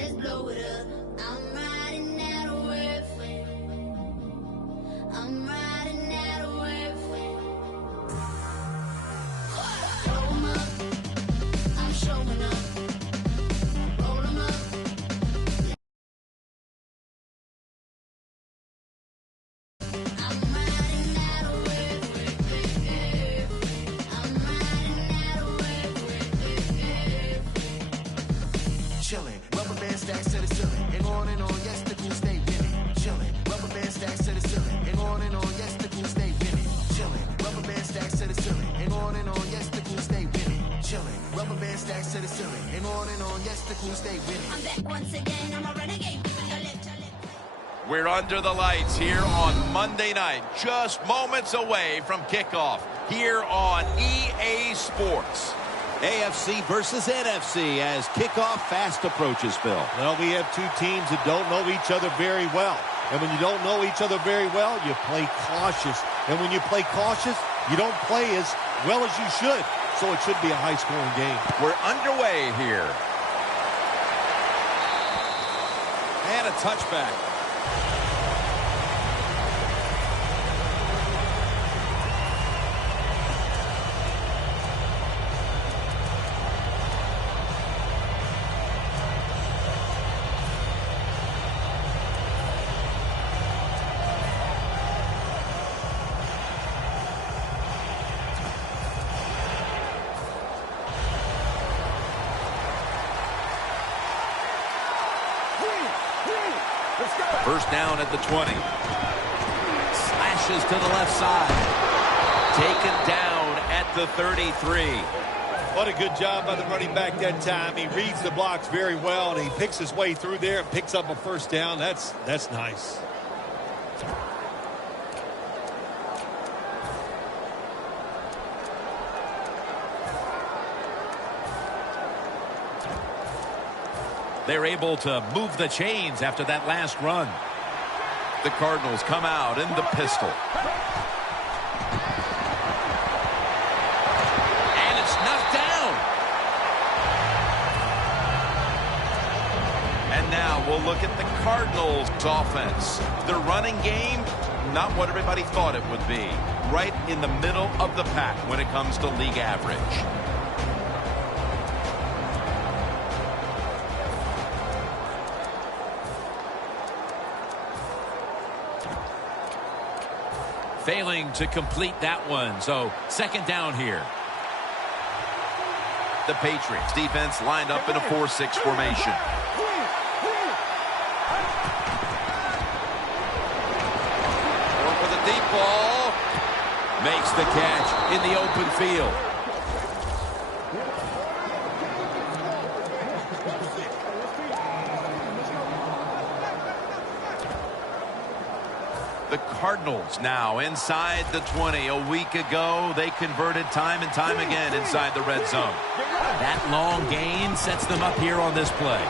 let's blow it up. I'm riding out of work. I'm riding out of work. Blow 'em up, I'm showing up. Roll 'em up. I'm riding out of work. I'm riding out of work. Chillin', rubber band stacks to the ceiling, and on, yes, the cool stay winning. Chillin', rubber band stacks to the ceiling, and on, yes, the cool stay winning. Chillin', rubber band stacks to the ceiling, and on, yes, the cool stay winning. Chillin', rubber band stacks to the ceiling, and on, yes, the cool stay winning. I'm back once again, I'm a renegade. We're under the lights here on Monday night, just moments away from kickoff here on EA Sports. AFC versus NFC as kickoff fast approaches, Phil. Well, we have two teams that don't know each other very well. And when you don't know each other very well, you play cautious. And when you play cautious, you don't play as well as you should. So it should be a high-scoring game. We're underway here. And a touchback. First down at the 20. Slashes to the left side. Taken down at the 33. What a good job by the running back that time. He reads the blocks very well, and he picks his way through there and picks up a first down. That's nice. They're able to move the chains after that last run. The Cardinals come out in the pistol. And it's knocked down. And now we'll look at the Cardinals' offense. The running game, not what everybody thought it would be. Right in the middle of the pack when it comes to league average. Failing to complete that one. So second down here. The Patriots defense lined up in a 4-6 formation. Going for the deep ball. Makes the catch in the open field. The Cardinals now inside the 20. A week ago, they converted time and time again inside the red zone. That long gain sets them up here on this play.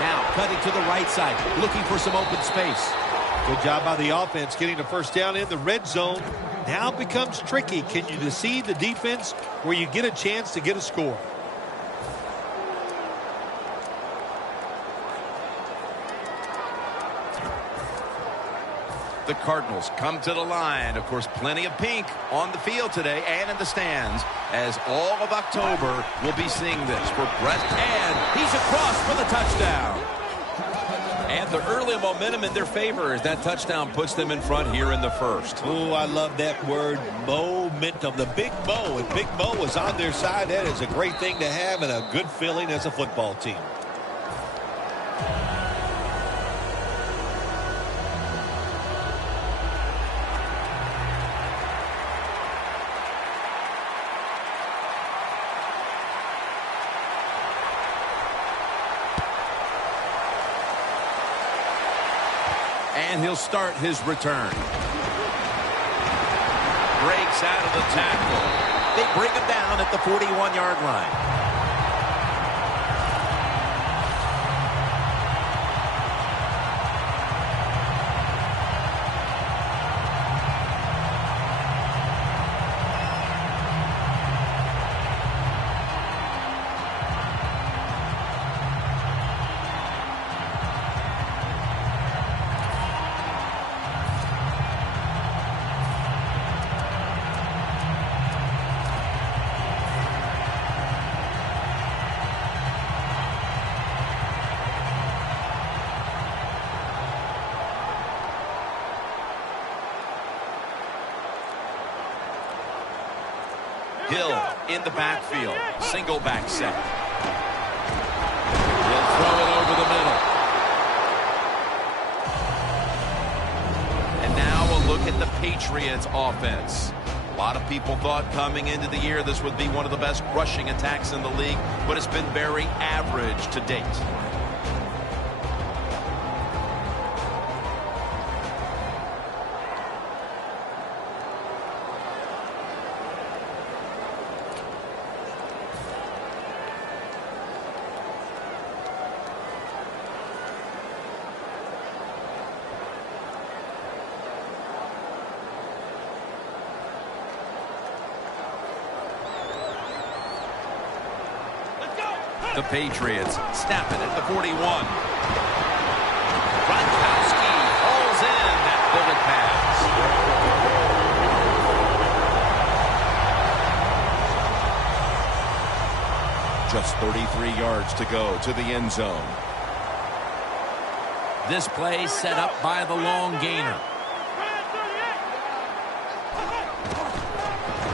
Now, cutting to the right side, looking for some open space. Good job by the offense getting the first down in the red zone. Now it becomes tricky. Can you deceive the defense where you get a chance to get a score? The Cardinals come to the line. Of course, plenty of pink on the field today and in the stands, as all of October will be seeing this for Brett. And he's across for the touchdown. And the early momentum in their favor as that touchdown puts them in front here in the first. Oh, I love that word, momentum. The Big Mo, and Big Mo is on their side. That is a great thing to have and a good feeling as a football team. And he'll start his return. Breaks out of the tackle. They bring him down at the 41-yard line. Hill in the backfield. Single back set. He'll throw it over the middle. And now a look at the Patriots offense. A lot of people thought coming into the year this would be one of the best rushing attacks in the league, but it's been very average to date. The Patriots snap it at the 41. Gronkowski hauls in that bullet pass. Just 33 yards to go to the end zone. This play set up by the long gainer.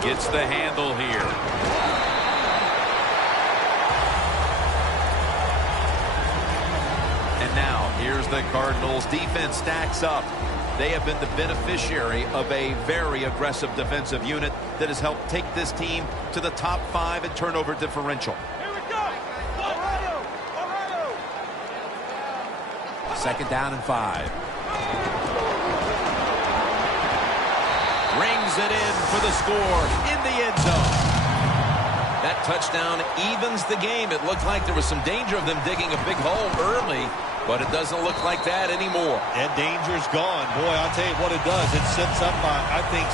Gets the handle here. Now, here's the Cardinals. Defense stacks up. They have been the beneficiary of a very aggressive defensive unit that has helped take this team to the top 5 in turnover differential. Here we go. Ohio. Second down and 5. Rings it in for the score in the end zone. That touchdown evens the game. It looked like there was some danger of them digging a big hole early, but it doesn't look like that anymore. That danger's gone. Boy, I'll tell you what it does. It sets up, I think,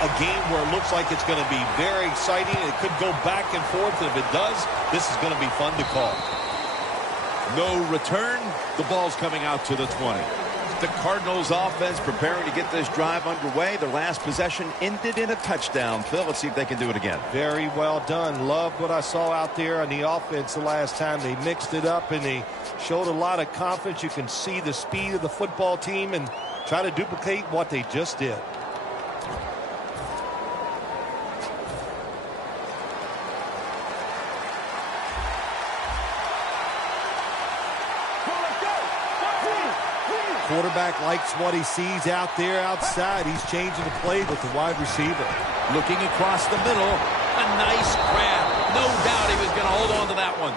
a game where it looks like it's going to be very exciting. It could go back and forth. And if it does, this is going to be fun to call. No return. The ball's coming out to the 20. The Cardinals offense preparing to get this drive underway. Their last possession ended in a touchdown. Phil, let's see if they can do it again. Very well done. Loved what I saw out there on the offense the last time. They mixed it up and they showed a lot of confidence. You can see the speed of the football team and try to duplicate what they just did. Quarterback likes what he sees out there outside. He's changing the play with the wide receiver. Looking across the middle. A nice grab. No doubt he was going to hold on to that one.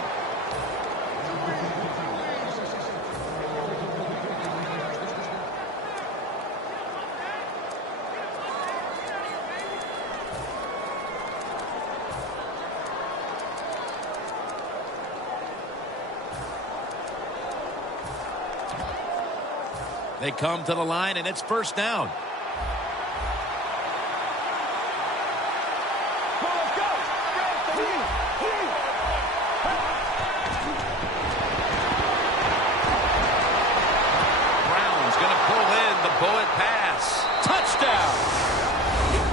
They come to the line, and it's first down. Brown's going to pull in the bullet pass. Touchdown!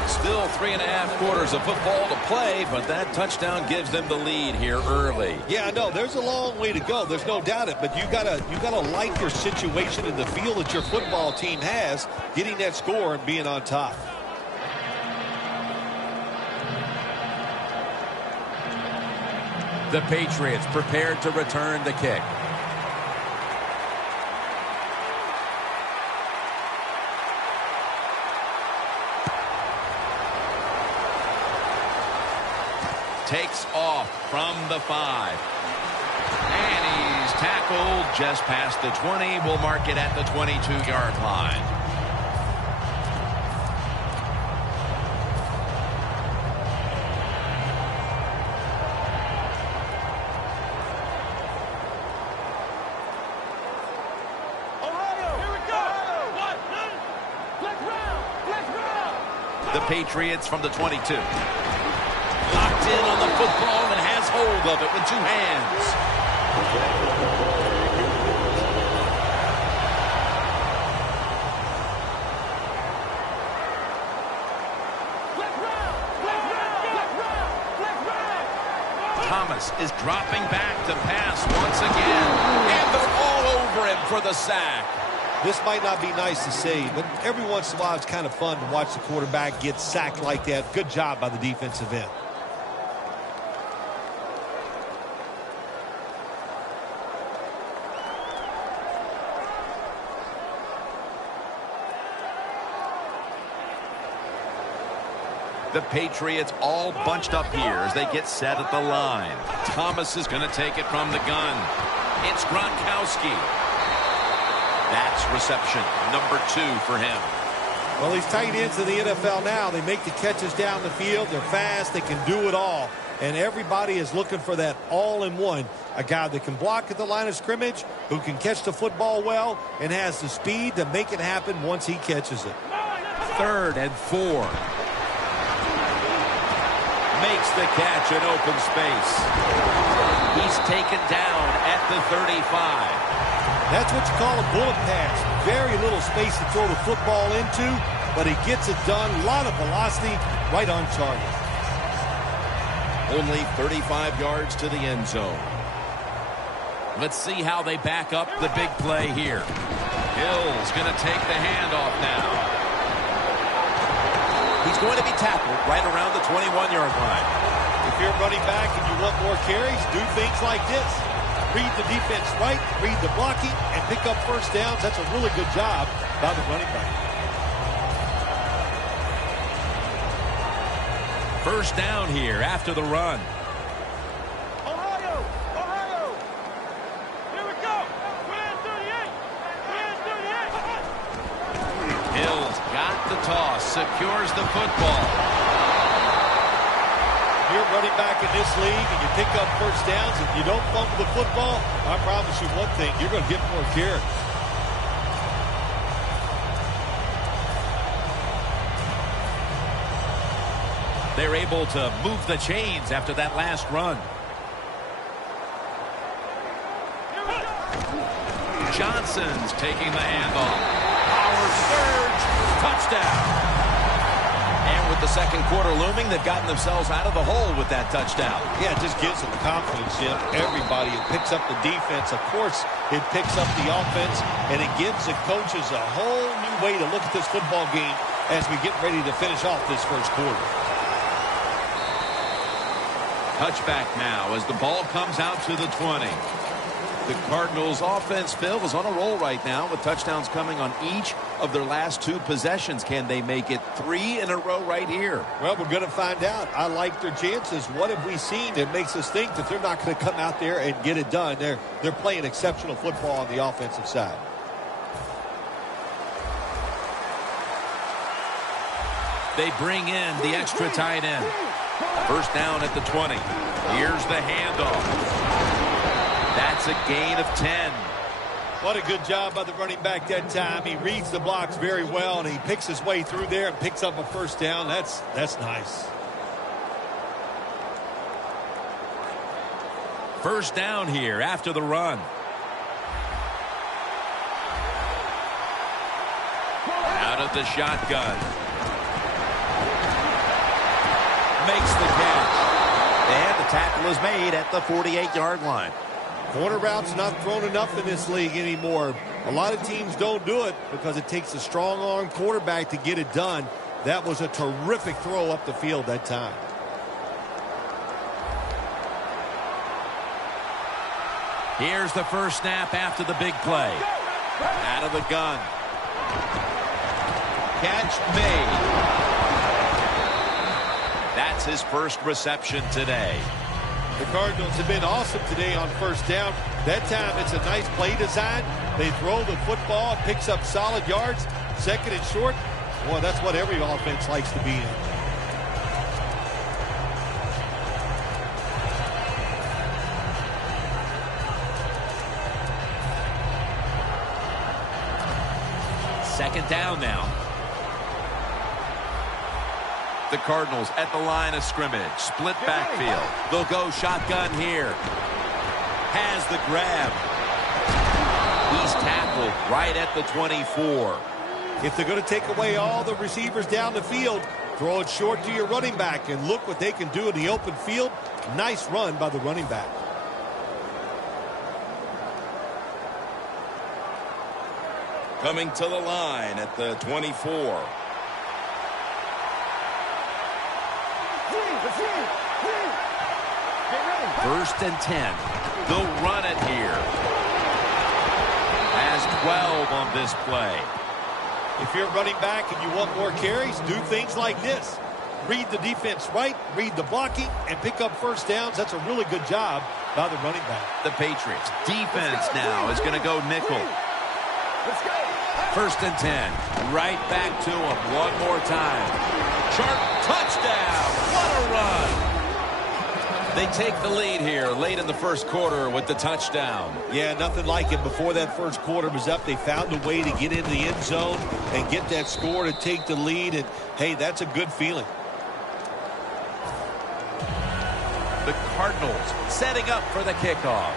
Still 3.5 quarters of football to play, but that touchdown gives them the lead here early. Yeah, no, there's a long way to go. There's no doubt it, but you gotta like your situation and the feel that your football team has, getting that score and being on top. The Patriots prepared to return the kick. Takes off from the 5. And he's tackled just past the 20. We'll mark it at the 22-yard line. Ohio. Here we go. Black round. The Patriots from the 22. Locked in on the football and has hold of it with 2 hands. Thomas is dropping back to pass once again. And they're all over him for the sack. This might not be nice to say, but every once in a while it's kind of fun to watch the quarterback get sacked like that. Good job by the defensive end. The Patriots all bunched up here as they get set at the line. Thomas is going to take it from the gun. It's Gronkowski. That's reception number 2 for him. Well, these tight ends in the NFL now, they make the catches down the field. They're fast. They can do it all. And everybody is looking for that all-in-one. A guy that can block at the line of scrimmage, who can catch the football well, and has the speed to make it happen once he catches it. 3rd and 4. Makes the catch in open space. He's taken down at the 35. That's what you call a bullet pass. Very little space to throw the football into, but he gets it done. A lot of velocity, right on target. Only 35 yards to the end zone. Let's see how they back up the big play here. Hill's going to take the handoff now. He's going to be tackled right around the 21-yard line. If you're running back and you want more carries, do things like this. Read the defense right, read the blocking, and pick up first downs. That's a really good job by the running back. First down here after the run. Ohio! Ohio! Here we go! We're in 38! We're in 38! Hill's got the toss, secures the football. You're running back in this league and you pick up first downs. If you don't fumble the football, I promise you one thing, you're going to get more carries. They're able to move the chains after that last run. Johnson's taking the handoff. Power surge. Touchdown. And with the second quarter looming, they've gotten themselves out of the hole with that touchdown. Yeah, it just gives them confidence, Jim. Everybody, it picks up the defense. Of course, it picks up the offense, and it gives the coaches a whole new way to look at this football game as we get ready to finish off this first quarter. Touchback now as the ball comes out to the 20. The Cardinals offense, Phil, is on a roll right now with touchdowns coming on each of their last 2 possessions. Can they make it 3 in a row right here? Well, we're going to find out. I like their chances. What have we seen that makes us think that they're not going to come out there and get it done? They're playing exceptional football on the offensive side. They bring in the extra tight end. First down at the 20. Here's the handoff. That's a gain of 10. What a good job by the running back that time. He reads the blocks very well, and he picks his way through there and picks up a first down. That's nice. First down here after the run. Out of the shotgun. Makes the catch. And the tackle is made at the 48-yard line. Corner routes not thrown enough in this league anymore. A lot of teams don't do it because it takes a strong-arm quarterback to get it done. That was a terrific throw up the field that time. Here's the first snap after the big play. Out of the gun. Catch made. That's his first reception today. The Cardinals have been awesome today on first down. That time it's a nice play design. They throw the football, it picks up solid yards. Second and short, well, that's what every offense likes to be in. Second down now. The Cardinals at the line of scrimmage. Split backfield. They'll go shotgun here. Has the grab. He's tackled right at the 24. If they're going to take away all the receivers down the field, throw it short to your running back and look what they can do in the open field. Nice run by the running back. Coming to the line at the 24. First and 10. They'll run it here. Has 12 on this play. If you're running back and you want more carries, do things like this. read the defense right, read the blocking, and pick up first downs. That's a really good job by the running back. The Patriots defense now is going to go nickel. Let's go. 1st and 10. Right back to him one more time. Sharp touchdown. What a run. They take the lead here late in the first quarter with the touchdown. Yeah, nothing like it. Before that first quarter was up, they found a way to get into the end zone and get that score to take the lead. And, hey, that's a good feeling. The Cardinals setting up for the kickoff.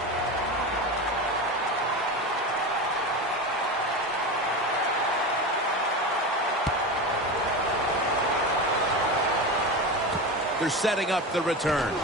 They're setting up the return. And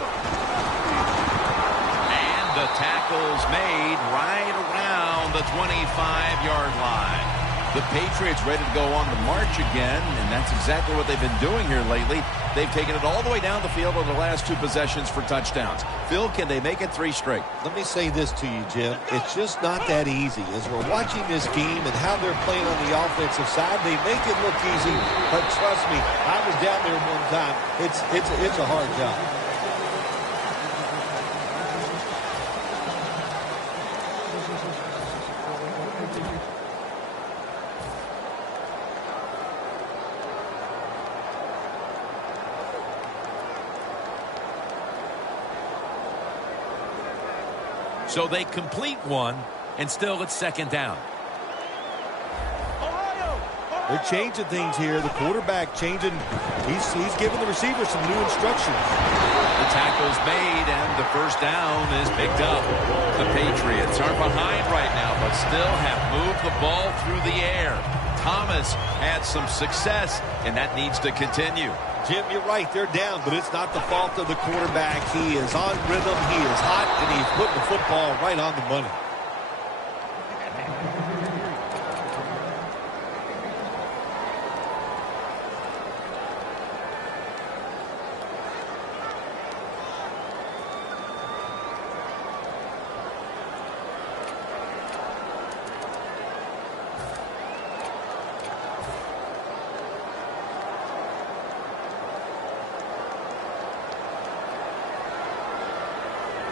the tackle's made right around the 25-yard line. The Patriots ready to go on the march again, and that's exactly what they've been doing here lately. They've taken it all the way down the field on the last 2 possessions for touchdowns. Phil, can they make it 3 straight? Let me say this to you, Jim. It's just not that easy. As we're watching this game and how they're playing on the offensive side, they make it look easy. But trust me, I was down there one time. It's a hard job. So they complete one, and still it's 2nd down. They're changing things here. The quarterback changing. He's giving the receiver some new instructions. The tackle's made, and the 1st down is picked up. The Patriots are behind right now, but still have moved the ball through the air. Thomas had some success, and that needs to continue. Jim, you're right. They're down, but it's not the fault of the quarterback. He is on rhythm. He is hot, and he's putting the football right on the money.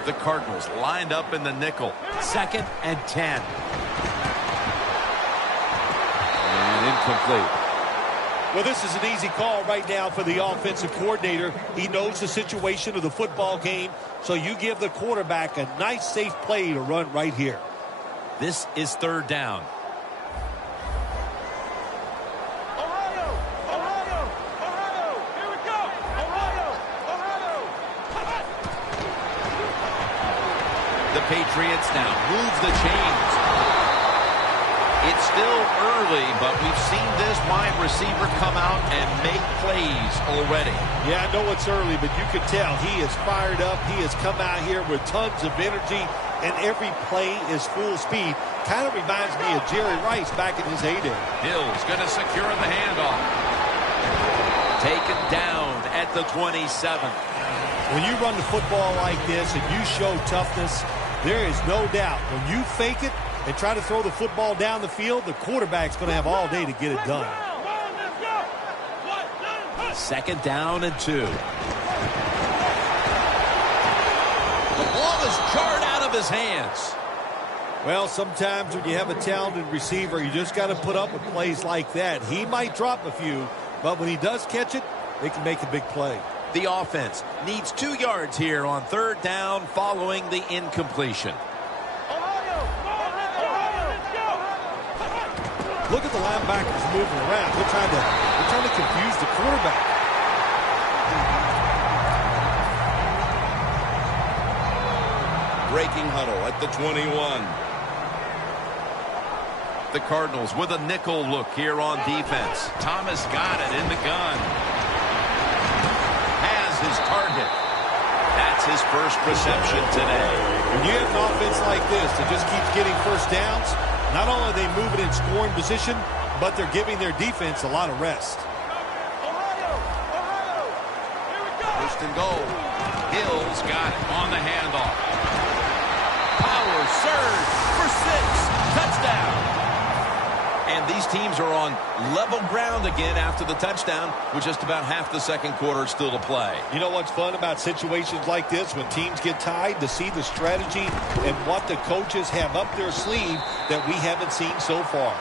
The Cardinals lined up in the nickel. 2nd and 10. And incomplete. Well, this is an easy call right now for the offensive coordinator. He knows the situation of the football game, so you give the quarterback a nice, safe play to run right here. This is 3rd down. The Patriots now move the chains. It's still early, but we've seen this wide receiver come out and make plays already. Yeah, I know it's early, but you can tell he is fired up. He has come out here with tons of energy, and every play is full speed. Kind of reminds me of Jerry Rice back in his heyday. Hill's going to secure the handoff. Taken down at the 27. When you run the football like this and you show toughness, there is no doubt when you fake it and try to throw the football down the field, the quarterback's going to have all day to get it done. 2nd down and 2. The ball is jarred out of his hands. Well, sometimes when you have a talented receiver, you just got to put up with plays like that. He might drop a few, but when he does catch it, they can make a big play. The offense needs 2 yards here on 3rd down following the incompletion. Look at the linebackers moving around. They're trying to confuse the quarterback. Breaking huddle at the 21. The Cardinals with a nickel look here on defense. Thomas got it in the gun. His target. That's his first reception today. When you have an offense like this that just keeps getting 1st downs, not only are they moving in scoring position, but they're giving their defense a lot of rest. 1st and goal. Hill's got it on the handoff. Power surge for 6. Touchdown. And these these teams are on level ground again after the touchdown with just about half the second quarter still to play. You know what's fun about situations like this when teams get tied, to see the strategy and what the coaches have up their sleeve that we haven't seen so far.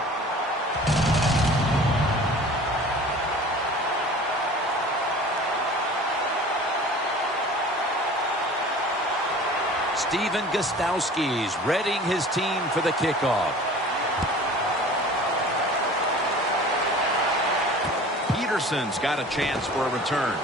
Steven Gostowski's readying his team for the kickoff. Peterson's got a chance for a return.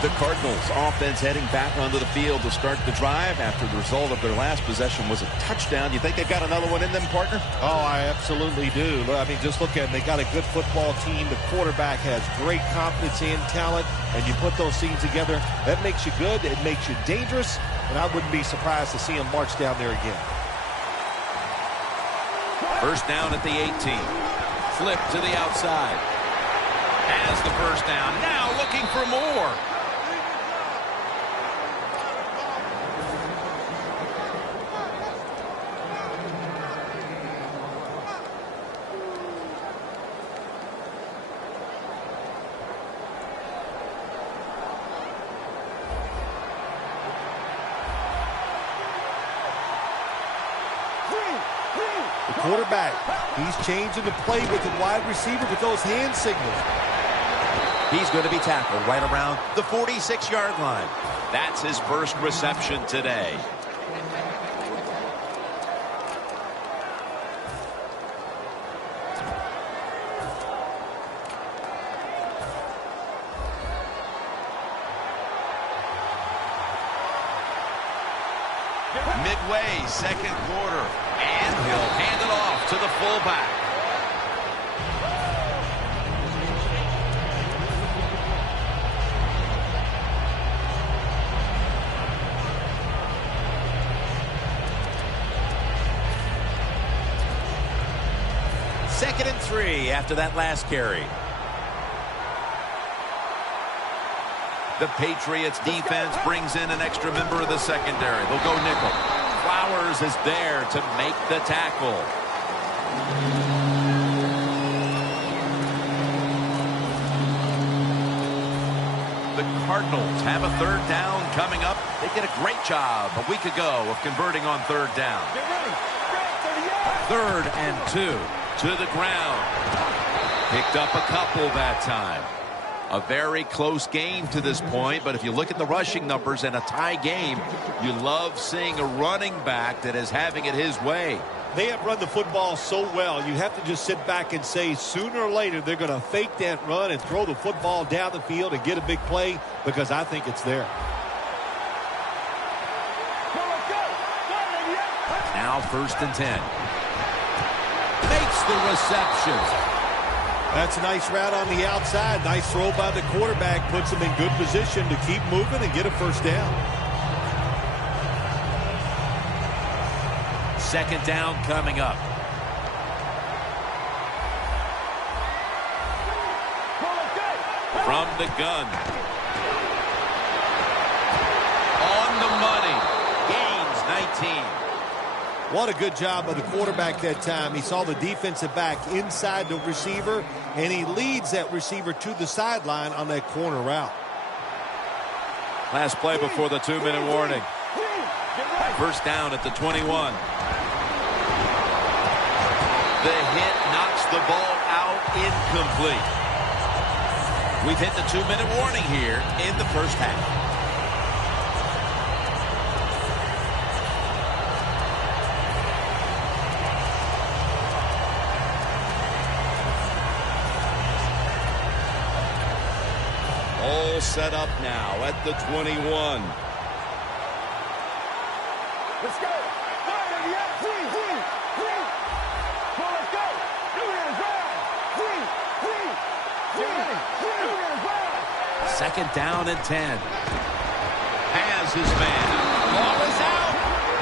The Cardinals offense heading back onto the field to start the drive after the result of their last possession was a touchdown. You think they've got another one in them, partner? Oh, I absolutely do. I mean, just look at them. They got a good football team. The quarterback has great confidence and talent, and you put those things together, that makes you good. It makes you dangerous, and I wouldn't be surprised to see them march down there again. First down at the 18. Flip to the outside. Has the first down. Now looking for more. Quarterback, he's changing the play with the wide receiver with those hand signals. He's going to be tackled right around the 46-yard line. That's his first reception today. Midway, second quarter. And he'll hand it off to the fullback. Second and 3 after that last carry. The Patriots defense brings in an extra member of the secondary. They'll go nickel. Flowers is there to make the tackle. The Cardinals have a third down coming up. They did a great job a week ago of converting on third down. Third and 2 to the ground. Picked up a couple that time. A very close game to this point, but if you look at the rushing numbers in a tie game, you love seeing a running back that is having it his way. They have run the football so well, you have to just sit back and say sooner or later they're going to fake that run and throw the football down the field and get a big play, because I think it's there. Now first and 10. Makes the reception. That's a nice route on the outside. Nice throw by the quarterback. Puts him in good position to keep moving and get a first down. Second down coming up. From the gun. On the money. Gains 19. What a good job by the quarterback that time. He saw the defensive back inside the receiver, and he leads that receiver to the sideline on that corner route. Last play before the 2-minute warning. First down at the 21. The hit knocks the ball out, incomplete. We've hit the 2-minute warning here in the first half. All set up now at the 21. Let's go. Second down and 10. Has his man. Ball is out.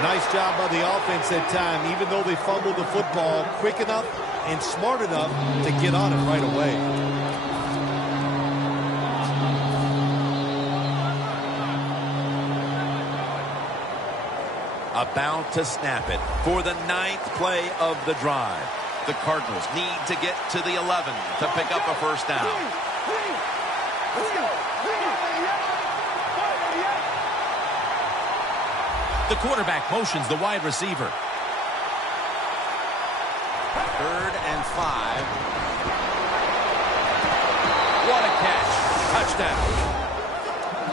Nice job by the offense that time. Even though they fumbled the football, quick enough and smart enough to get on it right away. about to snap it for the 9th play of the drive. The Cardinals need to get to the 11 to pick up a first down. The quarterback motions the wide receiver. 3rd and 5. What a catch. Touchdown.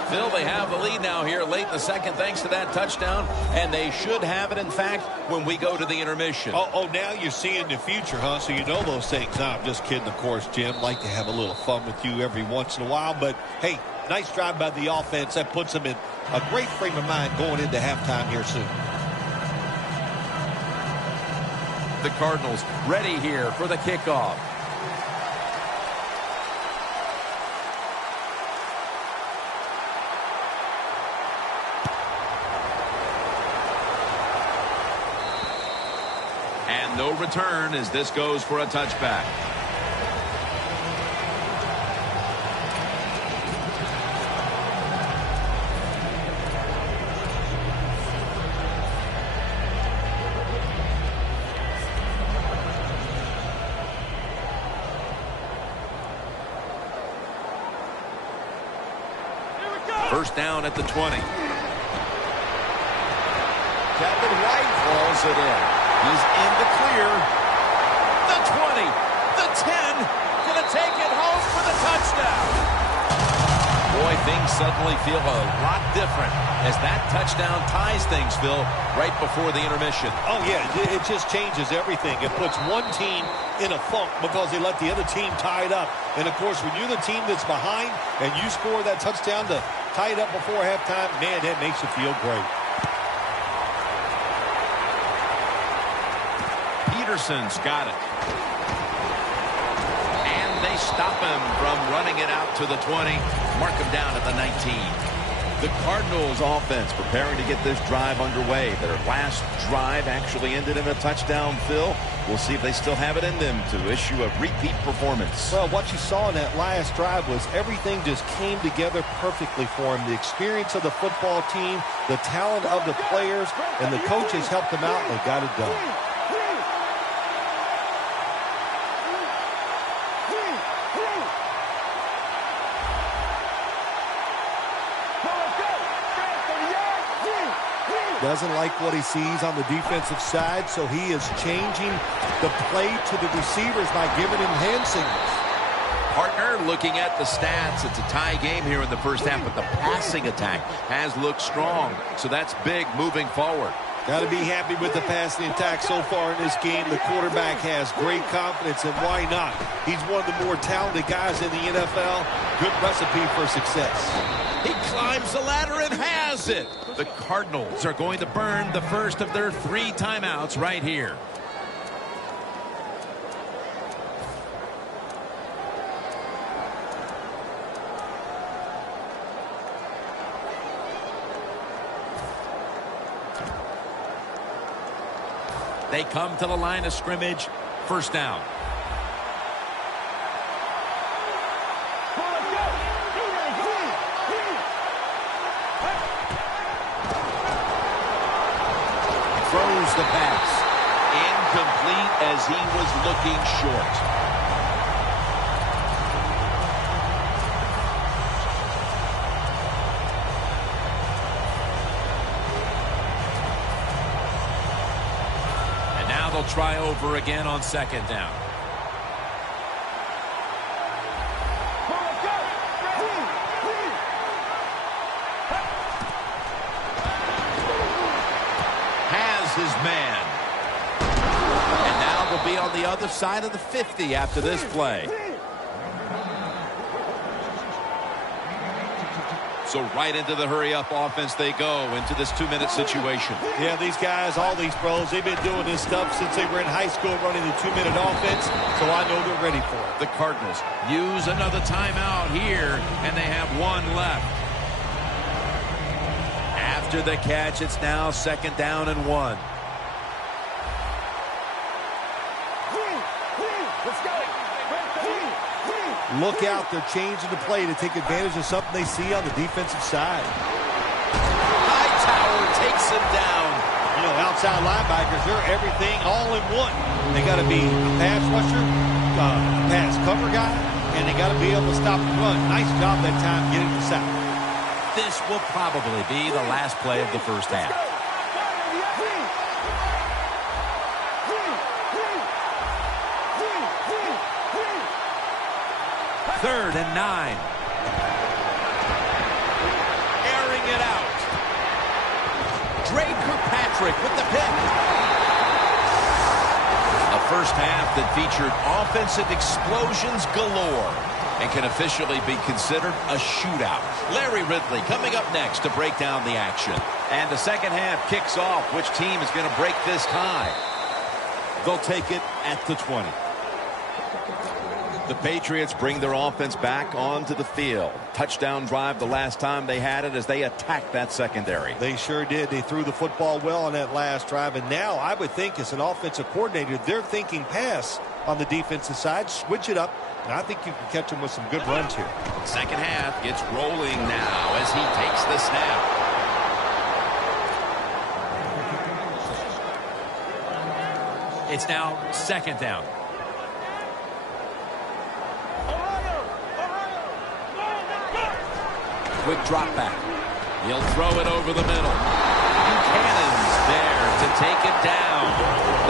Phil, they have the lead now here late in the second thanks to that touchdown, and they should have it, in fact, when we go to the intermission. Oh, now you're seeing the future, huh? So you know those things. No, I'm just kidding, of course, Jim. Like to have a little fun with you every once in a while, but hey, nice drive by the offense. That puts them in a great frame of mind going into halftime here soon. The Cardinals ready here for the kickoff. And no return as this goes for a touchback. First down at the 20. Kevin White falls it in. He's in the clear. The 20. The 10. Gonna take it home for the touchdown. Boy, things suddenly feel a lot different as that touchdown ties things, Phil, right before the intermission. Oh, yeah, it just changes everything. It puts one team in a funk because they let the other team tie it up. And, of course, when you're the team that's behind and you score that touchdown to tie it up before halftime, man, that makes you feel great. Peterson's got it. And they stop him from running it out to the 20. Mark him down at the 19. The Cardinals offense preparing to get this drive underway. Their last drive actually ended in a touchdown, Phil. We'll see if they still have it in them to issue a repeat performance. Well, what you saw in that last drive was everything just came together perfectly for them. The experience of the football team, the talent of the players, and the coaches helped them out, and they got it done. Doesn't like what he sees on the defensive side, so he is changing the play to the receivers by giving him hand signals. Partner, looking at the stats, it's a tie game here in the first half, but the passing attack has looked strong, so that's big moving forward. Got to be happy with the passing attack so far in this game. The quarterback has great confidence, and why not? He's one of the more talented guys in the NFL. Good recipe for success. He climbs the ladder and has it. The Cardinals are going to burn the first of their 3 timeouts right here. They come to the line of scrimmage. First down. Throws the pass. Incomplete as he was looking short. And now they'll try over again on second down. His man. And now they'll be on the other side of the 50 after this play. So right into the hurry-up offense they go into this 2-minute situation. Yeah, these guys, all these pros, they've been doing this stuff since they were in high school running the 2-minute offense, so I know they're ready for it. The Cardinals use another timeout here, and they have 1 left. After the catch, it's now second down and 1. Look out, they're changing the play to take advantage of something they see on the defensive side. Hightower takes him down. outside linebackers, they're everything all in one. They got to be a pass rusher, a pass cover guy, and they got to be able to stop the run. Nice job that time getting the sack. This will probably be the last play of the first half. Third and 9. Airing it out. Drake Kirkpatrick with the pick. A first half that featured offensive explosions galore and can officially be considered a shootout. Larry Ridley coming up next to break down the action. And the second half kicks off. Which team is going to break this tie? They'll take it at the 20. The Patriots bring their offense back onto the field. Touchdown drive the last time they had it as they attacked that secondary. They sure did. They threw the football well on that last drive. And now I would think as an offensive coordinator, they're thinking pass on the defensive side. Switch it up. And I think you can catch them with some good runs here. Second half gets rolling now as he takes the snap. It's now second down. Quick drop back. He'll throw it over the middle. Buchanan's there to take it down.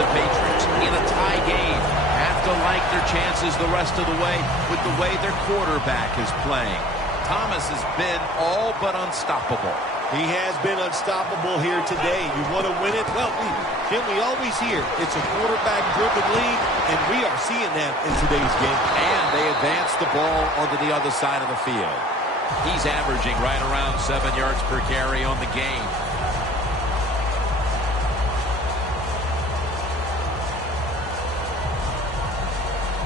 The Patriots in a tie game have to like their chances the rest of the way with the way their quarterback is playing. Thomas has been all but unstoppable. He has been unstoppable here today. You want to win it? Well, we always hear it's a quarterback-driven league, and we are seeing that in today's game. And they advance the ball onto the other side of the field. He's averaging right around 7 yards per carry on the game.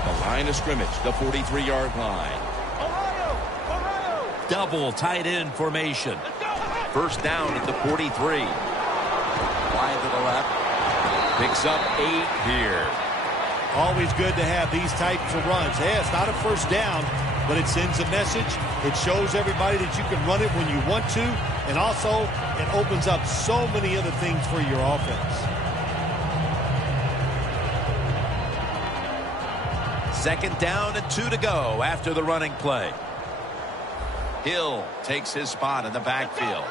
The line of scrimmage, the 43-yard line. Double tight end formation. First down at the 43. Wide to the left. Picks up 8 here. Always good to have these types of runs. Hey, it's not a first down, but it sends a message. It shows everybody that you can run it when you want to, and also it opens up so many other things for your offense. Second down and 2 to go after the running play. Hill takes his spot in the backfield.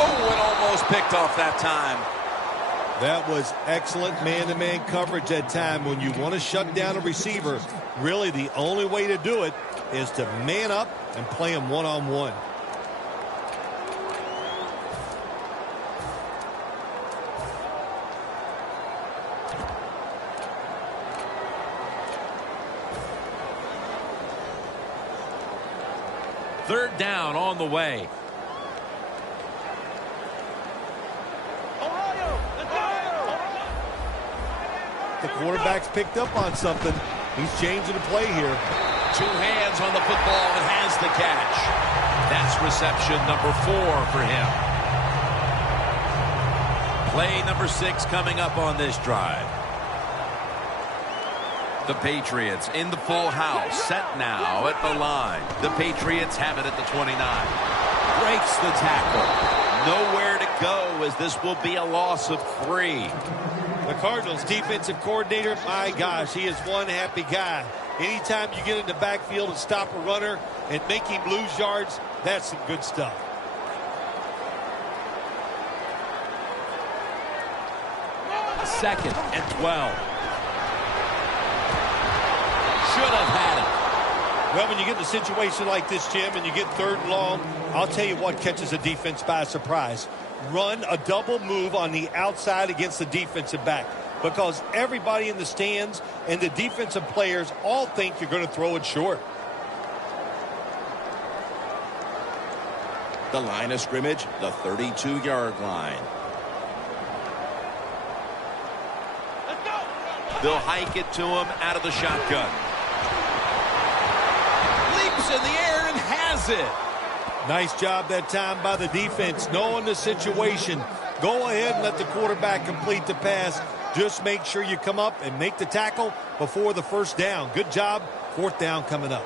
Oh, it almost picked off that time. That was excellent man-to-man coverage that time. When you want to shut down a receiver, really the only way to do it is to man up and play him one-on-one. Third down on the way. The quarterback's picked up on something. He's changing the play here. 2 hands on the football and has the catch. That's reception number 4 for him. Play number 6 coming up on this drive. The Patriots in the full house, set now at the line. The Patriots have it at the 29. Breaks the tackle. Nowhere to go as this will be a loss of 3. The Cardinals defensive coordinator, my gosh, he is one happy guy. Anytime you get in the backfield and stop a runner and make him lose yards, that's some good stuff. Second and 12. Should have had it. Well, when you get in a situation like this, Jim, and you get third and long, I'll tell you what catches a defense by surprise. Run a double move on the outside against the defensive back, because everybody in the stands and the defensive players all think you're going to throw it short. The line of scrimmage, the 32-yard line. They'll hike it to him out of the shotgun. Leaps in the air and has it. Nice job that time by the defense, knowing the situation. Go ahead and let the quarterback complete the pass. Just make sure you come up and make the tackle before the first down. Good job. Fourth down coming up.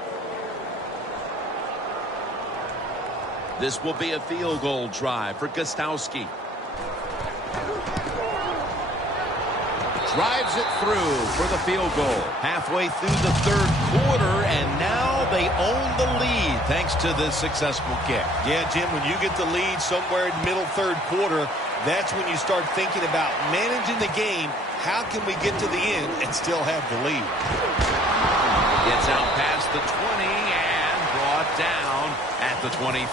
This will be a field goal try for Gostowski. Drives it through for the field goal. Halfway through the third quarter, and now they own the lead thanks to this successful kick. Yeah, Jim, when you get the lead somewhere in middle third quarter, that's when you start thinking about managing the game. How can we get to the end and still have the lead? Gets out past the 20 and brought down at the 24.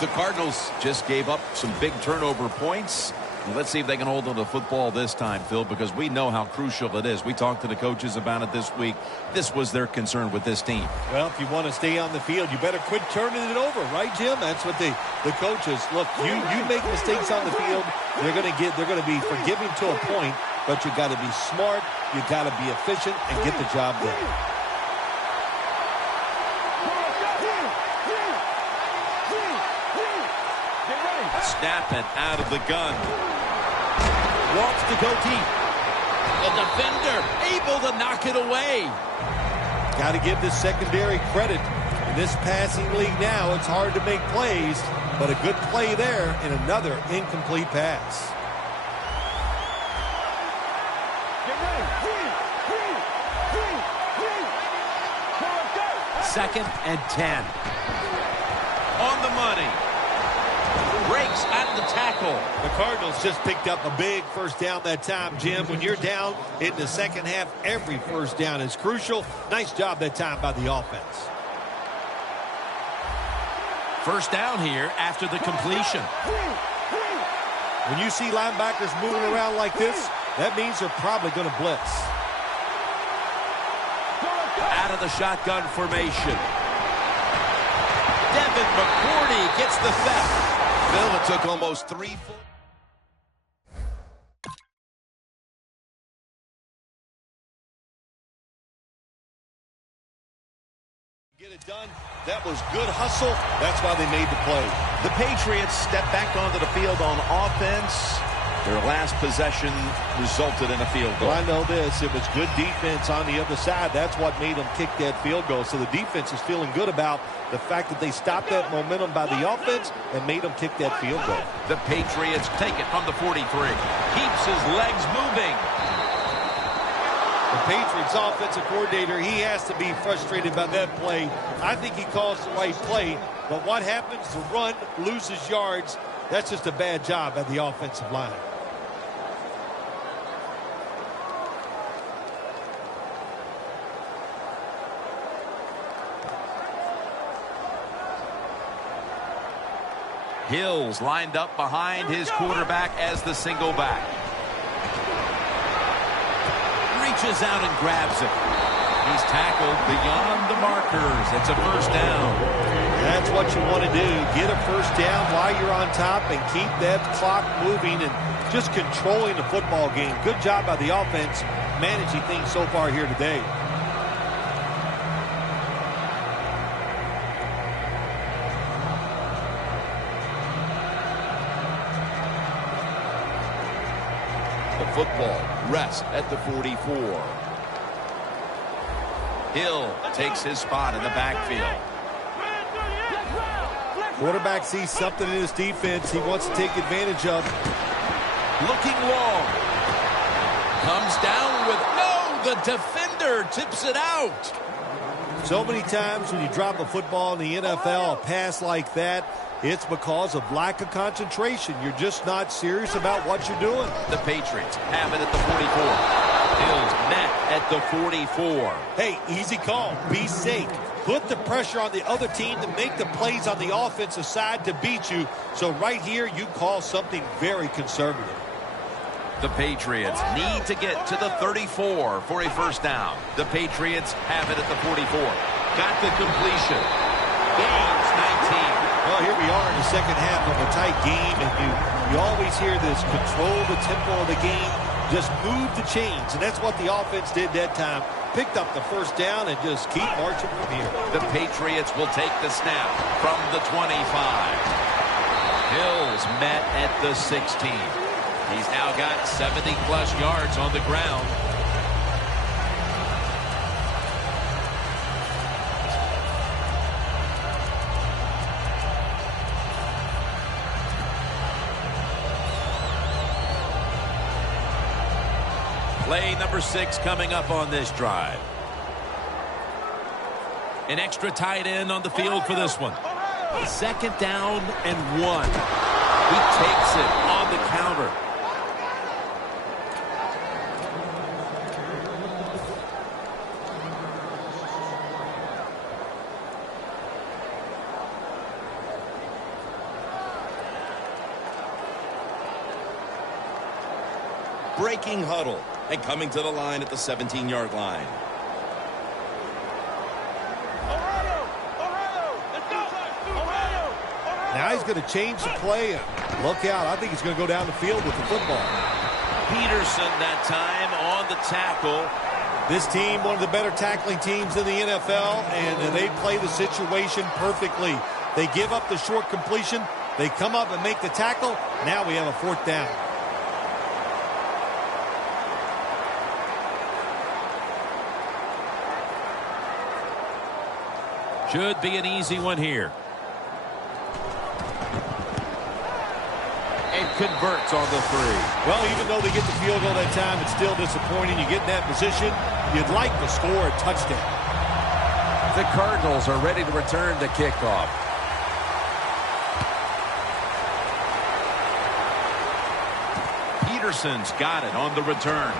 The Cardinals just gave up some big turnover points. Let's see if they can hold on to the football this time, Phil, because we know how crucial it is. We talked to the coaches about it this week. This was their concern with this team. Well, if you want to stay on the field, you better quit turning it over, right, Jim? That's what the coaches look. You make mistakes on the field, they're going to be forgiving to a point, but you got to be smart, you got to be efficient, and get the job done. Snap it out of the gun. Walks to go deep. The defender able to knock it away. Got to give the secondary credit. In this passing league now, it's hard to make plays, but a good play there and another incomplete pass. Second and 10. On the money. Breaks out of the tackle. The Cardinals just picked up a big first down that time, Jim. When you're down in the second half, every first down is crucial. Nice job that time by the offense. First down here after the completion. When you see linebackers moving around like this, that means they're probably going to blitz. Out of the shotgun formation. Devin McCourty gets the theft. Bill, it took almost 3 full. Get it done. That was good hustle. That's why they made the play. The Patriots step back onto the field on offense. Their last possession resulted in a field goal. Well, I know this. It was good defense on the other side. That's what made them kick that field goal. So the defense is feeling good about the fact that they stopped that momentum by the offense and made them kick that field goal. The Patriots take it from the 43. Keeps his legs moving. The Patriots offensive coordinator, he has to be frustrated by that play. I think he calls the right play, but what happens? The run loses yards. That's just a bad job at the offensive line. Hill's lined up behind his quarterback as the single back. Reaches out and grabs it. He's tackled beyond the markers. It's a first down. That's what you want to do. Get a first down while you're on top and keep that clock moving and just controlling the football game. Good job by the offense managing things so far here today. Football rests at the 44. Hill takes his spot in the backfield. Quarterback sees something in his defense he wants to take advantage of. Looking long. Comes down with no. The defender tips it out. So many times when you drop a football in the NFL, a pass like that, it's because of lack of concentration. You're just not serious about what you're doing. The Patriots have it at the 44. Bills met at the 44. Hey, easy call. Be safe. Put the pressure on the other team to make the plays on the offensive side to beat you. So right here, you call something very conservative. The Patriots need to get to the 34 for a first down. The Patriots have it at the 44. Got the completion. Gains 19. Well, here we are in the second half of a tight game, and you always hear this: control the tempo of the game, just move the chains, and that's what the offense did that time. Picked up the first down and just keep marching from here. The Patriots will take the snap from the 25. Hills met at the 16. He's now got 70-plus yards on the ground. Play number 6 coming up on this drive. An extra tight end on the field for this one. 2nd down and 1. He takes it on the counter. Breaking huddle and coming to the line at the 17-yard line. Now he's going to change the play. And look out. I think he's going to go down the field with the football. Peterson that time on the tackle. This team, one of the better tackling teams in the NFL, and they play the situation perfectly. They give up the short completion. They come up and make the tackle. Now we have a 4th down. Should be an easy one here. And converts on the 3. Well, even though they get the field goal that time, it's still disappointing. You get in that position, you'd like to score a touchdown. The Cardinals are ready to return the kickoff. Peterson's got it on the return.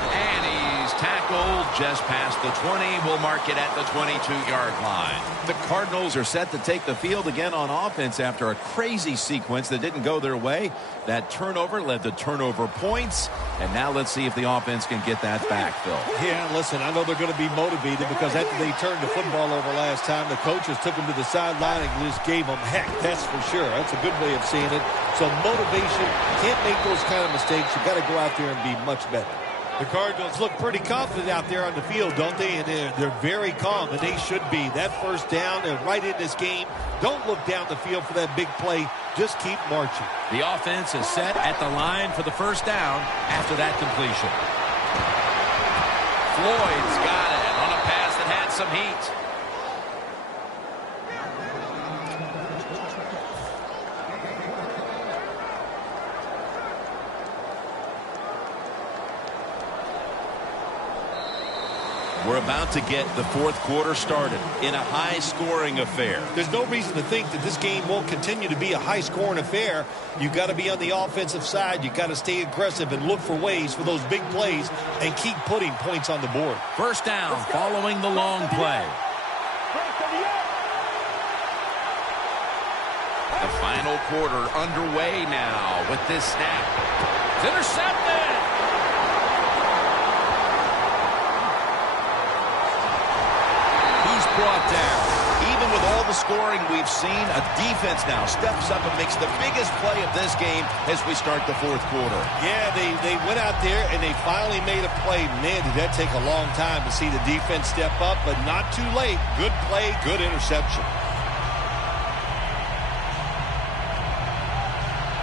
And he's tackled just past the 20. We'll mark it at the 22-yard line. The Cardinals are set to take the field again on offense after a crazy sequence that didn't go their way. That turnover led to turnover points. And now let's see if the offense can get that back, Phil. Yeah, listen, I know they're going to be motivated because after they turned the football over last time, the coaches took them to the sideline and just gave them heck. That's for sure. That's a good way of seeing it. So motivation, can't make those kind of mistakes. You got to go out there and be much better. The Cardinals look pretty confident out there on the field, don't they? And they're very calm, and they should be. That 1st down, they're right in this game. Don't look down the field for that big play. Just keep marching. The offense is set at the line for the 1st down after that completion. Floyd's got it on a pass that had some heat. We're about to get the 4th quarter started in a high-scoring affair. There's no reason to think that this game won't continue to be a high-scoring affair. You've got to be on the offensive side. You've got to stay aggressive and look for ways for those big plays and keep putting points on the board. 1st down following the long play. The final quarter underway now with this snap. It's intercepted. Brought down. Even with all the scoring we've seen, a defense now steps up and makes the biggest play of this game as we start the 4th quarter. Yeah, they went out there and they finally made a play. Man, did that take a long time to see the defense step up, but not too late. Good play, good interception.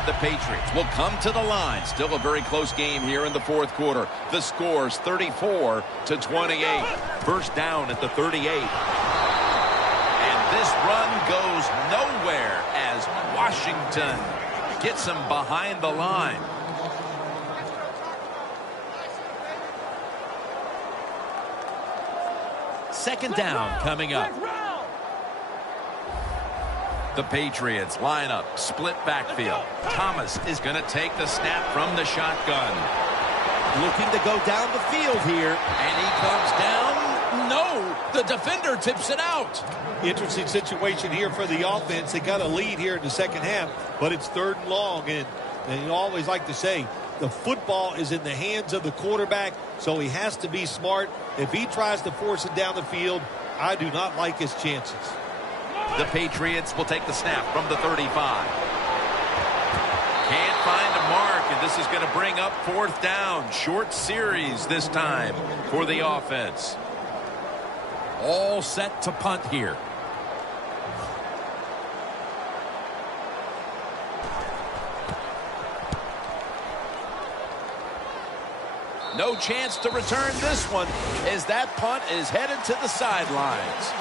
The Patriots will come to the line. Still a very close game here in the 4th quarter. The score's 34-28. 1st down at the 38. And this run goes nowhere as Washington gets him behind the line. Second down coming up. The Patriots line up, split backfield. Thomas is going to take the snap from the shotgun. Looking to go down the field here, and he comes down. No, the defender tips it out. Interesting situation here for the offense. They got a lead here in the 2nd half, but it's 3rd and long, and you always like to say the football is in the hands of the quarterback, so he has to be smart. If he tries to force it down the field, I do not like his chances. The Patriots will take the snap from the 35. Can't find a mark, and this is going to bring up 4th down. Short series this time for the offense. All set to punt here. No chance to return this one as that punt is headed to the sidelines.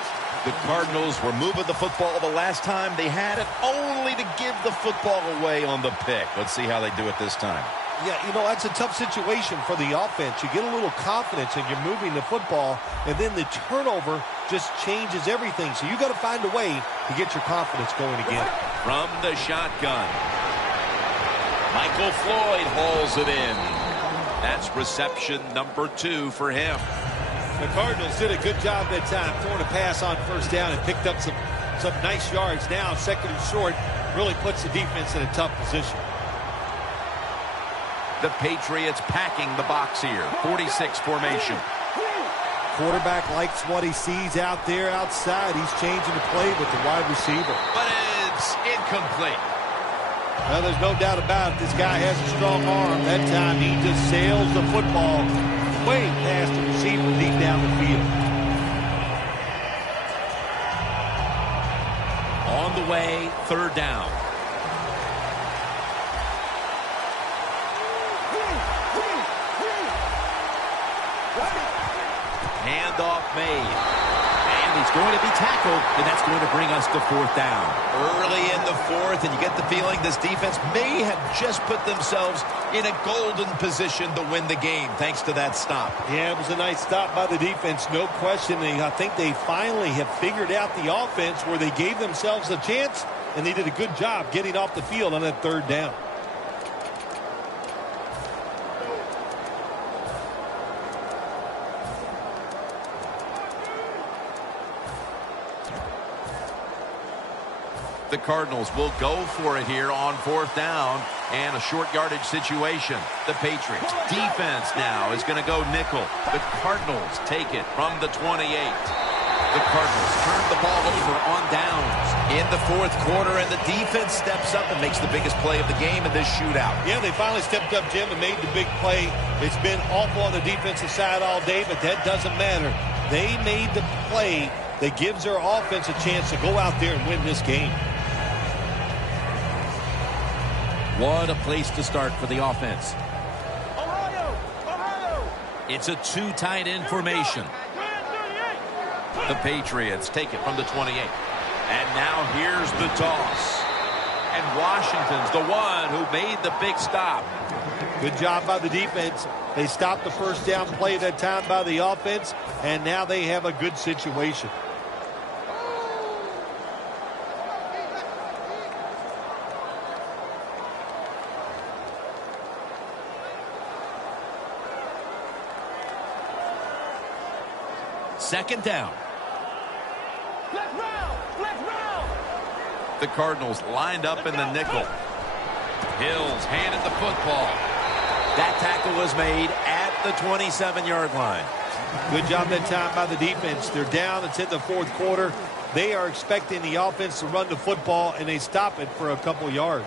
The Cardinals were moving the football the last time they had it, only to give the football away on the pick. Let's see how they do it this time. Yeah, you know, that's a tough situation for the offense. You get a little confidence and you're moving the football, and then the turnover just changes everything. So you got to find a way to get your confidence going again. From the shotgun, Michael Floyd hauls it in. That's reception number 2 for him. The Cardinals did a good job that time throwing a pass on first down and picked up some nice yards. Now, second and short really puts the defense in a tough position. The Patriots packing the box here. 46 formation. Quarterback likes what he sees out there outside. He's changing the play with the wide receiver. But it's incomplete. Well, there's no doubt about it. This guy has a strong arm. That time he just sails the football way past the receiver deep down the field. On the way, third down. Handoff made. And he's going to be tackled, and that's going to bring us to fourth down. Early in the fourth, and you get the feeling this defense may have just put themselves in a golden position to win the game thanks to that stop. Yeah, it was a nice stop by the defense, no question. I think they finally have figured out the offense where they gave themselves a chance, and they did a good job getting off the field on that third down. The Cardinals will go for it here on fourth down and a short yardage situation. The Patriots defense now is going to go nickel. The Cardinals take it from the 28. The Cardinals turn the ball over on downs in the fourth quarter, and the defense steps up and makes the biggest play of the game in this shootout. Yeah, they finally stepped up, Jim, and made the big play. It's been awful on the defensive side all day, but that doesn't matter. They made the play that gives their offense a chance to go out there and win this game. What a place to start for the offense. Ohio! It's a 2 tight end formation. The Patriots take it from the 28. And now here's the toss. And Washington's the one who made the big stop. Good job by the defense. They stopped the first down play that time by the offense, and now they have a good situation. Second down. Let's round! The Cardinals lined up in the nickel. Hills handed the football. That tackle was made at the 27-yard line. Good job that time by the defense. They're down. It's in the fourth quarter. They are expecting the offense to run the football, and they stop it for a couple yards.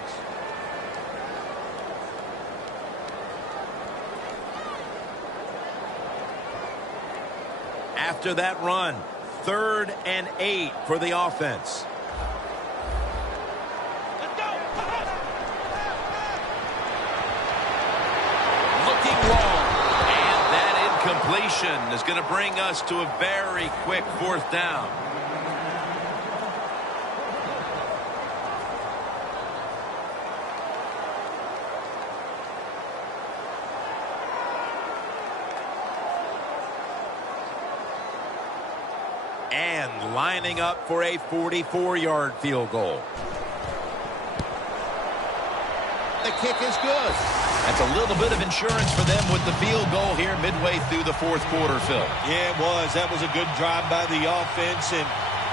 After that run, 3rd and 8 for the offense. Looking long. And that incompletion is going to bring us to a very quick fourth down. And lining up for a 44-yard field goal. The kick is good. That's a little bit of insurance for them with the field goal here midway through the fourth quarter, Phil. Yeah, it was. That was a good drive by the offense, and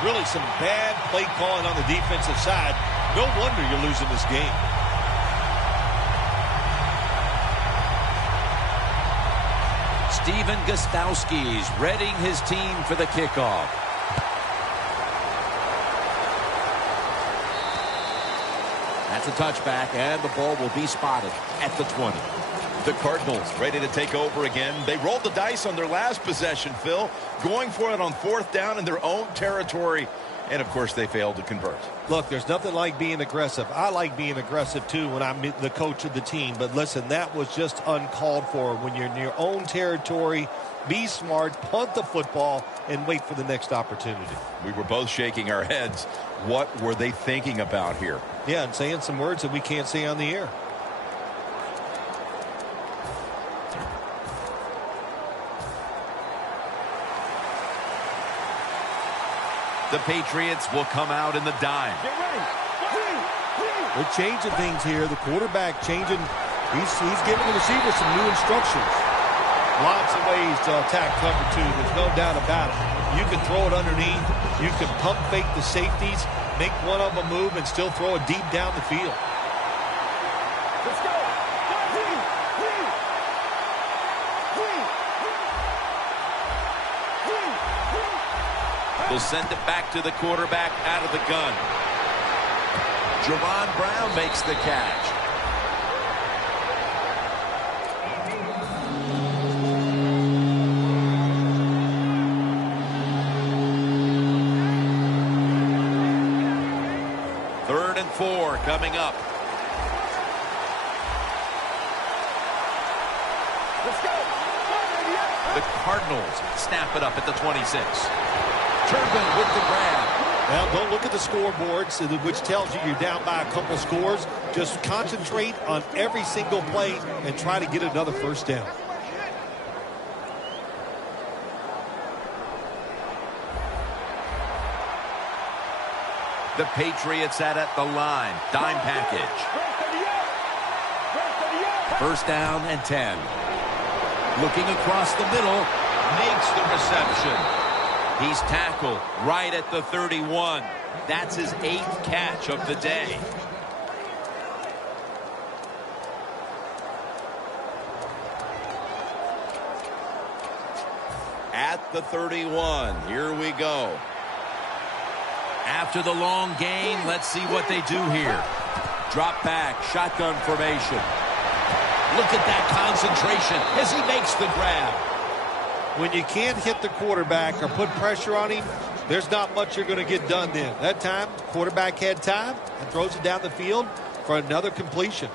really some bad play calling on the defensive side. No wonder you're losing this game. Steven Gostowski's readying his team for the kickoff. That's a touchback, and the ball will be spotted at the 20. The Cardinals ready to take over again. They rolled the dice on their last possession, Phil, going for it on fourth down in their own territory. And, of course, they failed to convert. Look, there's nothing like being aggressive. I like being aggressive, too, when I'm the coach of the team. But, listen, that was just uncalled for. When you're in your own territory, be smart, punt the football, and wait for the next opportunity. We were both shaking our heads. What were they thinking about here? Yeah, and saying some words that we can't say on the air. The Patriots will come out in the dime. Get ready. They're changing things here. The quarterback changing. He's giving the receiver some new instructions. Lots of ways to attack cover two. There's no doubt about it. You can throw it underneath. You can pump fake the safeties, make one of them move, and still throw it deep down the field. Let's go. Will send it back to the quarterback out of the gun. Javon Brown makes the catch. Third and 4 coming up. Let's go. The Cardinals snap it up at the 26. Turbin with the grab. Well, don't look at the scoreboards, which tells you you're down by a couple scores. Just concentrate on every single play and try to get another first down. The Patriots at the line. Dime package. First down and 10. Looking across the middle. Makes the reception. He's tackled right at the 31. That's his 8th catch of the day. At the 31. Here we go. After the long gain, let's see what they do here. Drop back, shotgun formation. Look at that concentration as he makes the grab. When you can't hit the quarterback or put pressure on him, there's not much you're going to get done then. That time, quarterback had time and throws it down the field for another completion.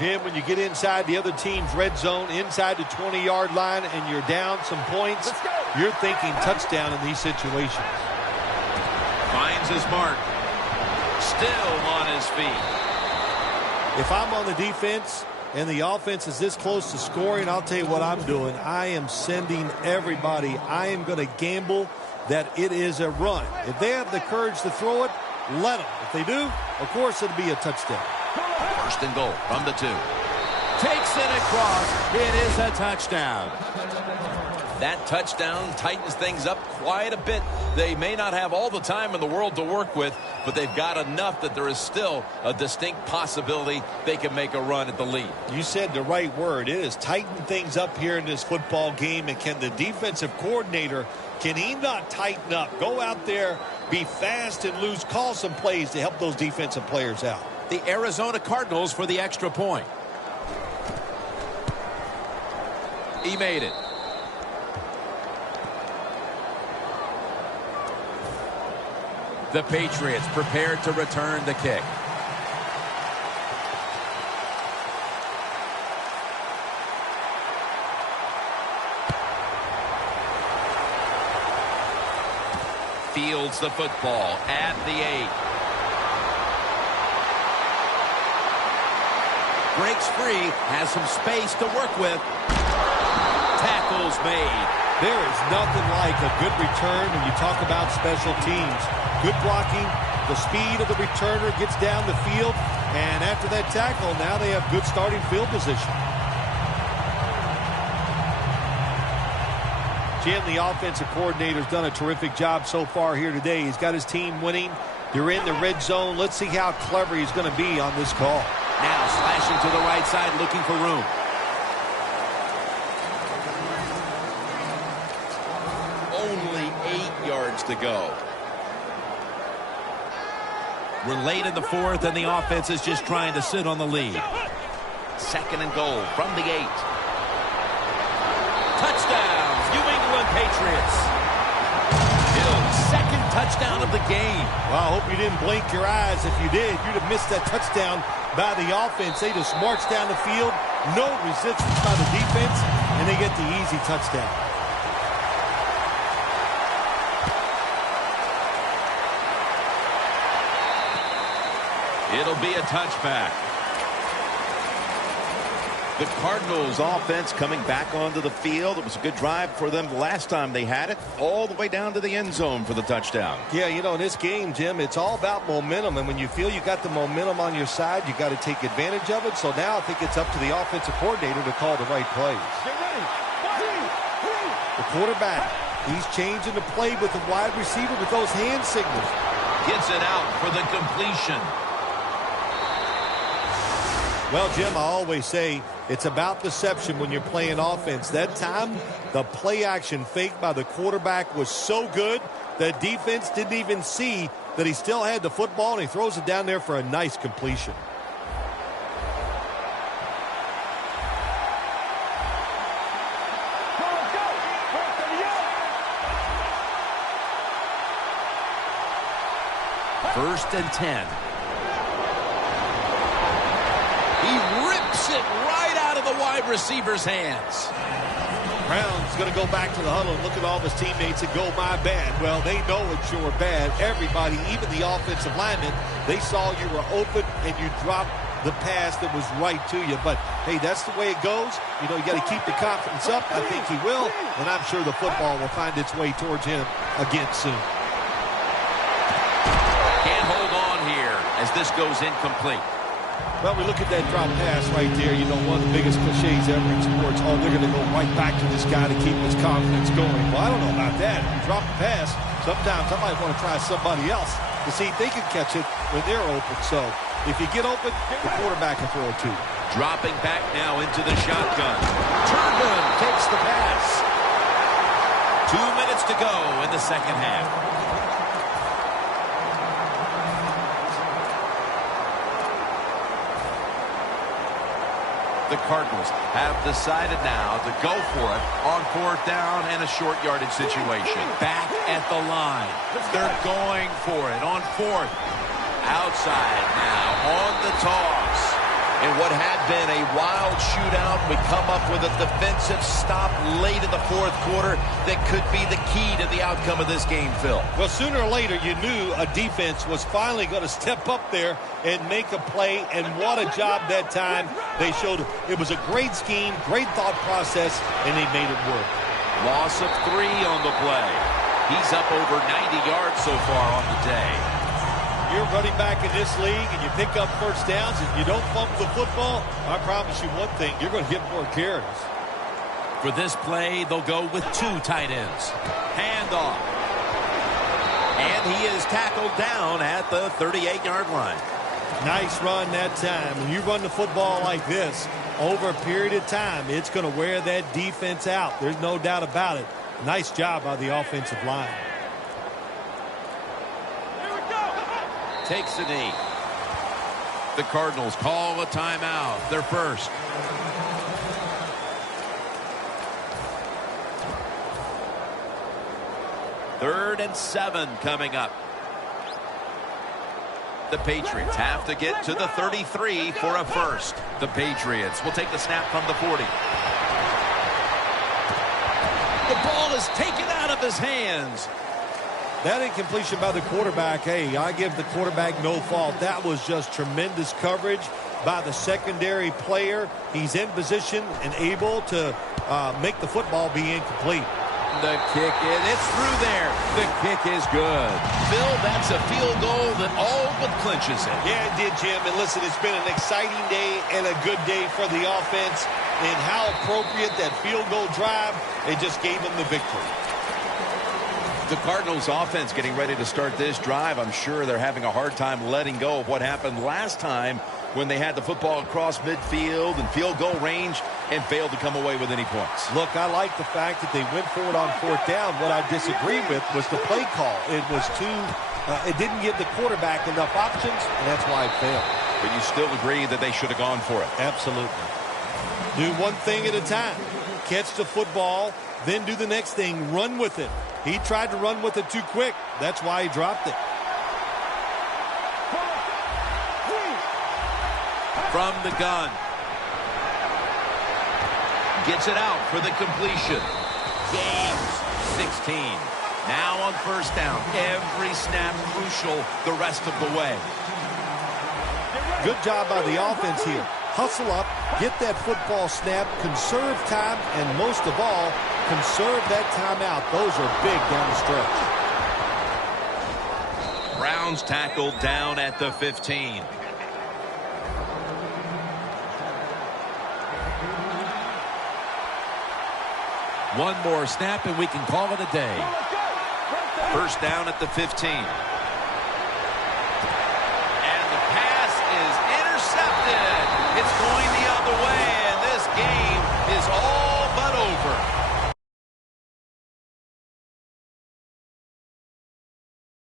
Jim, when you get inside the other team's red zone, inside the 20-yard line, and you're down some points, you're thinking touchdown in these situations. Finds his mark. Still on his feet. If I'm on the defense and the offense is this close to scoring, I'll tell you what I'm doing. I am sending everybody. I am going to gamble that it is a run. If they have the courage to throw it, let them. If they do, of course it'll be a touchdown. First and goal from the 2. Takes it across. It is a touchdown. That touchdown tightens things up quite a bit. They may not have all the time in the world to work with, but they've got enough that there is still a distinct possibility they can make a run at the lead. You said the right word. It is tighten things up here in this football game. And can the defensive coordinator, can he not tighten up? Go out there, be fast and loose, call some plays to help those defensive players out. The Arizona Cardinals for the extra point. He made it. The Patriots prepared to return the kick. Fields the football at the 8. Breaks free, has some space to work with. Tackles made. There is nothing like a good return when you talk about special teams. Good blocking, the speed of the returner gets down the field, and after that tackle, now they have good starting field position. Jim, the offensive coordinator's done a terrific job so far here today. He's got his team winning. They're in the red zone. Let's see how clever he's going to be on this call. Now slashing to the right side, looking for room. Only 8 yards to go. We're late in the 4th, and the offense is just trying to sit on the lead. Second and goal from the 8. Touchdown, New England Patriots. Hill's second touchdown of the game. Well, I hope you didn't blink your eyes. If you did, you'd have missed that touchdown by the offense. They just marched down the field, no resistance by the defense, and they get the easy touchdown. It'll be a touchback. The Cardinals offense coming back onto the field. It was a good drive for them the last time they had it, all the way down to the end zone for the touchdown. Yeah, you know, in this game, Jim, it's all about momentum. And when you feel you got the momentum on your side, you got to take advantage of it. So now I think it's up to the offensive coordinator to call the right plays. Get ready. 1, 2, 3. The quarterback, he's changing the play with the wide receiver with those hand signals. Gets it out for the completion. Well, Jim, I always say it's about deception when you're playing offense. That time, the play action fake by the quarterback was so good that defense didn't even see that he still had the football, and he throws it down there for a nice completion. Go, let's go. 4th and young. 1st and 10. He rips it right out of the wide receiver's hands. Brown's going to go back to the huddle and look at all of his teammates and go, my bad. Well, they know it's your bad. Everybody, even the offensive linemen, they saw you were open and you dropped the pass that was right to you. But, hey, that's the way it goes. You know, you got to keep the confidence up. I think he will. And I'm sure the football will find its way towards him again soon. Can't hold on here as this goes incomplete. Well, we look at that drop pass right there. You know, one of the biggest cliches ever in sports. Oh, they're going to go right back to this guy to keep his confidence going. Well, I don't know about that. If you drop the pass, sometimes I might want to try somebody else to see if they can catch it when they're open. So if you get open, the quarterback can throw it to you. Dropping back now into the shotgun. Turbin takes the pass. 2 minutes to go in the second half. The Cardinals have decided now to go for it on 4th down and a short yardage situation. Back at the line. They're going for it on 4th. Outside now on the toss. In what had been a wild shootout, we come up with a defensive stop late in the 4th quarter that could be the key to the outcome of this game, Phil. Well, sooner or later, you knew a defense was finally going to step up there and make a play, and what a job that time. They showed it was a great scheme, great thought process, and they made it work. Loss of 3 on the play. He's up over 90 yards so far on the day. You're running back in this league and you pick up first downs and you don't fumble the football, I promise you one thing, you're going to get more carries. For this play, they'll go with 2 tight ends. Handoff. And he is tackled down at the 38-yard line. Nice run that time. When you run the football like this, over a period of time, it's going to wear that defense out. There's no doubt about it. Nice job by the offensive line. Takes a knee. The Cardinals call a timeout. Their first. Third and 7 coming up. The Patriots have to get to the 33 for a first. The Patriots will take the snap from the 40. The ball is taken out of his hands. That incompletion by the quarterback, hey, I give the quarterback no fault. That was just tremendous coverage by the secondary player. He's in position and able to make the football be incomplete. The kick is, it's through there. The kick is good. Phil, that's a field goal that all but clinches it. Yeah, it did, Jim. And listen, it's been an exciting day and a good day for the offense. And how appropriate that field goal drive. It just gave them the victory. The Cardinals offense getting ready to start this drive. I'm sure they're having a hard time letting go of what happened last time when they had the football across midfield and field goal range and failed to come away with any points. Look, I like the fact that they went for it on 4th down. What I disagree with was the play call. It was it didn't give the quarterback enough options, and that's why it failed. But you still agree that they should have gone for it? Absolutely. Do one thing at a time. Catch the football, then do the next thing, run with it. He tried to run with it too quick. That's why he dropped it. From the gun. Gets it out for the completion. Gains 16. Now on 1st down. Every snap crucial the rest of the way. Good job by the offense here. hustle up, get that football snap, conserve time, and most of all, conserve that timeout. Those are big down the stretch. Browns tackled down at the 15. One more snap, and we can call it a day. First down at the 15.